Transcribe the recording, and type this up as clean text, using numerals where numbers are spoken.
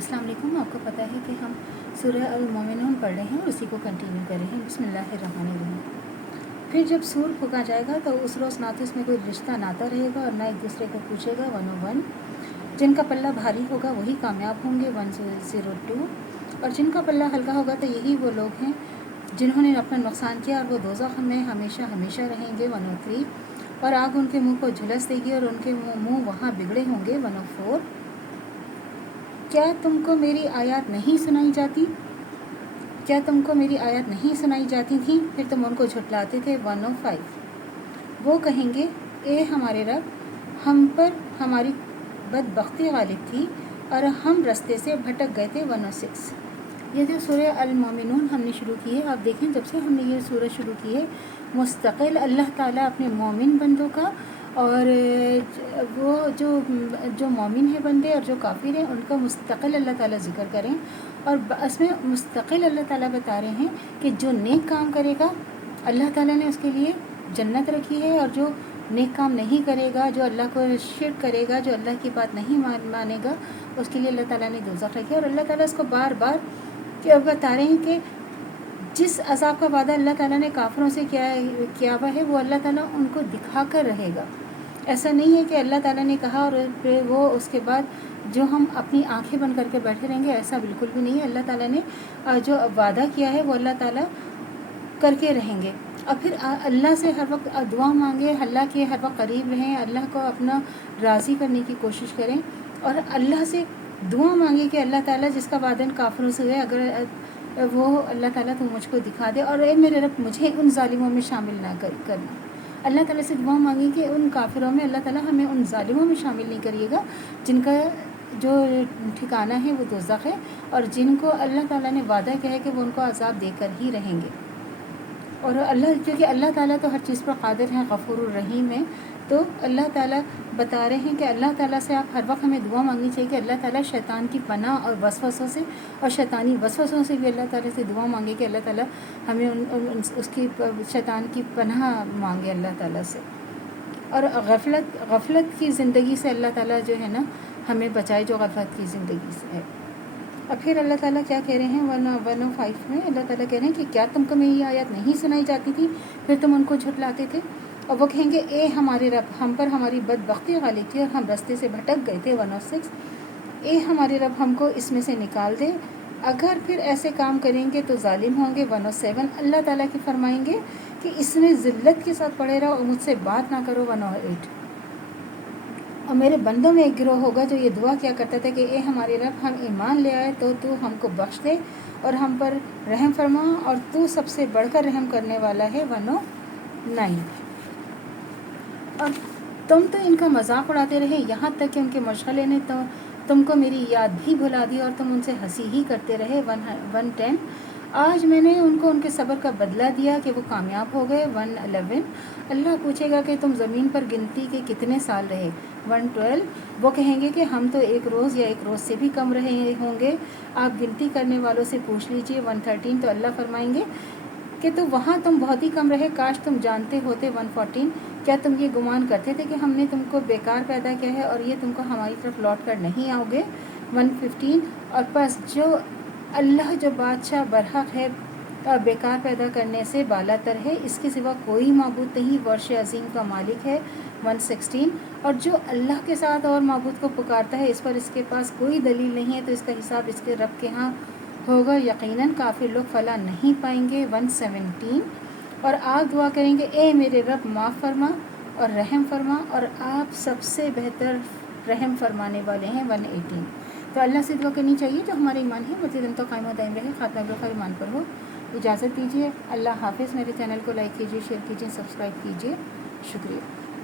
अस्सलाम वालेकुम। आपको पता है कि हम सूरह अल-मोमिनून पढ़ रहे हैं और उसी को कंटिन्यू कर रहे हैं। बिस्मिल्लाहिर्रहमानिर्रहीम। फिर जब सूर फूका जाएगा तो उस रोज़ ना तो इसमें कोई रिश्ता नाता रहेगा और ना एक दूसरे को पूछेगा 101। जिनका पल्ला भारी होगा वही कामयाब होंगे 102। और जिनका पल्ला हल्का होगा तो यही वो लोग हैं जिन्होंने अपना नुकसान किया और वो दोज़ख में हमेशा हमेशा रहेंगे 103। और आग उनके मुंह को झुलस देगी और उनके मुंह वहाँ बिगड़े होंगे 104। क्या तुमको मेरी आयत नहीं सुनाई जाती? क्या तुमको मेरी आयत नहीं सुनाई जाती थी? फिर तुम उनको झुटलाते थे 105। वो कहेंगे ए हमारे रब, हम पर हमारी बदबख्ती गालिब थी और हम रास्ते से भटक गए थे 106। ये जो सूरह अल-मोमिनून हमने शुरू की है, आप देखें जब से हमने ये सूरह शुरू की है मुस्तकिल अल्लाह ताला अपने मोमिन बंदों का और वो जो मोमिन है बंदे और जो काफिर हैं उनका मुस्तकिल अल्लाह ताला ज़िक्र करें। और इसमें मुस्तकिल अल्लाह ताला बता रहे हैं कि जो नेक काम करेगा अल्लाह ताला ने उसके लिए जन्नत रखी है, और जो नेक काम नहीं करेगा, जो अल्लाह को शिर्क करेगा, जो अल्लाह की बात नहीं मानेगा, उसके लिए अल्लाह ताला ने दोज़ख रखी है। और अल्लाह ताला इसको बार बार बता रहे हैं कि जिस अज़ाब का वादा अल्लाह ताला ने काफिरों से किया हुआ है वो अल्लाह ताला उनको दिखा कर रहेगा। ऐसा नहीं है कि अल्लाह ताला ने कहा और फिर वो उसके बाद जो हम अपनी आंखें बंद करके बैठे रहेंगे, ऐसा बिल्कुल भी नहीं है। अल्लाह ताला ने जो वादा किया है वो अल्लाह ताला करके रहेंगे। और फिर अल्लाह से हर वक्त दुआ मांगे, अल्लाह के हर वक्त करीब रहें, अल्लाह को अपना राज़ी करने की कोशिश करें और अल्लाह से दुआ मांगे कि अल्लाह ताला जिसका वादा काफिरों से है, अगर वो अल्लाह ताला तो मुझको दिखा दे और ए मेरे रब मुझे उन जालिमों में शामिल ना करना। अल्लाह ताला से दुआ मांगी कि उन काफिरों में अल्लाह ताला हमें उन जालिमों में शामिल नहीं करिएगा जिनका जो ठिकाना है वो दोज़ख है और जिनको अल्लाह ताला ने वादा किया है कि वो उनको अज़ाब देकर ही रहेंगे। और अल्लाह, क्योंकि अल्लाह ताला तो हर चीज़ पर कादिर है, गफूरुर रहीम है, तो अल्लाह ताला बता रहे हैं कि अल्लाह ताला से आप हर वक्त हमें दुआ मांगनी चाहिए कि अल्लाह ताला शैतान की पनाह और वसवसों से और शैतानी वसवसों से भी अल्लाह ताला से दुआ मांगे कि अल्लाह ताला हमें उसकी शैतान की पनाह मांगे अल्लाह ताला से। और गफलत की ज़िंदगी से अल्लाह ताला जो है ना हमें बचाए, जो गफलत की ज़िंदगी से है। और फिर अल्लाह ताला क्या कह रहे हैं 105 में अल्लाह ताला कह रहे हैं कि क्या तुमको मेरी आयत नहीं सुनाई जाती थी? फिर तुम उनको झुटलाते थे। और वो कहेंगे ए हमारे रब, हम पर हमारी बदबख्ती गालिब थी और हम रास्ते से भटक गए थे 106। ए हमारे रब, हमको इसमें से निकाल दे, अगर फिर ऐसे काम करेंगे तो जालिम होंगे 107। अल्लाह ताला के फरमाएंगे कि इसमें ज़िल्लत के साथ पड़े रहो और मुझसे बात ना करो 108। और मेरे बंदों में एक गिरोह होगा जो ये दुआ क्या करता था कि ए हमारे रब, हम ईमान ले आए तो तू हमको बख्श दे और हम पर रहम फरमा, और तू सबसे बढ़कर रहम करने वाला है 109। और तुम तो इनका मजाक उड़ाते रहे यहाँ तक कि उनके मशगले ने तो तुमको मेरी याद भी भुला दी और तुम उनसे हंसी ही करते रहे 110। आज मैंने उनको उनके सब्र का बदला दिया कि वो कामयाब हो गए 111। अल्लाह पूछेगा कि तुम ज़मीन पर गिनती के कितने साल रहे 112। वो कहेंगे कि हम तो एक रोज़ या एक रोज़ से भी कम रहे होंगे, आप गिनती करने वालों से पूछ लीजिए 113। तो अल्लाह फरमाएंगे कि तो वहाँ तुम बहुत ही कम रहे, काश तुम जानते होते 114। क्या तुम ये गुमान करते थे कि हमने तुमको बेकार पैदा किया है और ये तुमको हमारी तरफ लौट कर नहीं आओगे 115। और बस जो अल्लाह जो बादशाह बरहक है और बेकार पैदा करने से बालातर है, इसके सिवा कोई माबूद नहीं, वर्ष अजीम का मालिक है 116। और जो अल्लाह के साथ और माबूद को पुकारता है इस पर इसके पास कोई दलील नहीं है तो इसका हिसाब इसके रब के यहाँ होगा यकीनन, काफिर लोग फला नहीं पाएंगे 117। और आप दुआ करेंगे ए मेरे रब माफ़ फरमा और रहम फरमा और आप सबसे बेहतर रहम फरमाने वाले हैं 118। तो अल्लाह से दुआ करनी चाहिए जो हमारे ईमान है मज़ीद तो कायम दायम रहे, खात्मा बिल ईमान पर हो। इजाज़त दीजिए, अल्लाह हाफिज़। मेरे चैनल को लाइक कीजिए, शेयर कीजिए, सब्सक्राइब कीजिए। शुक्रिया।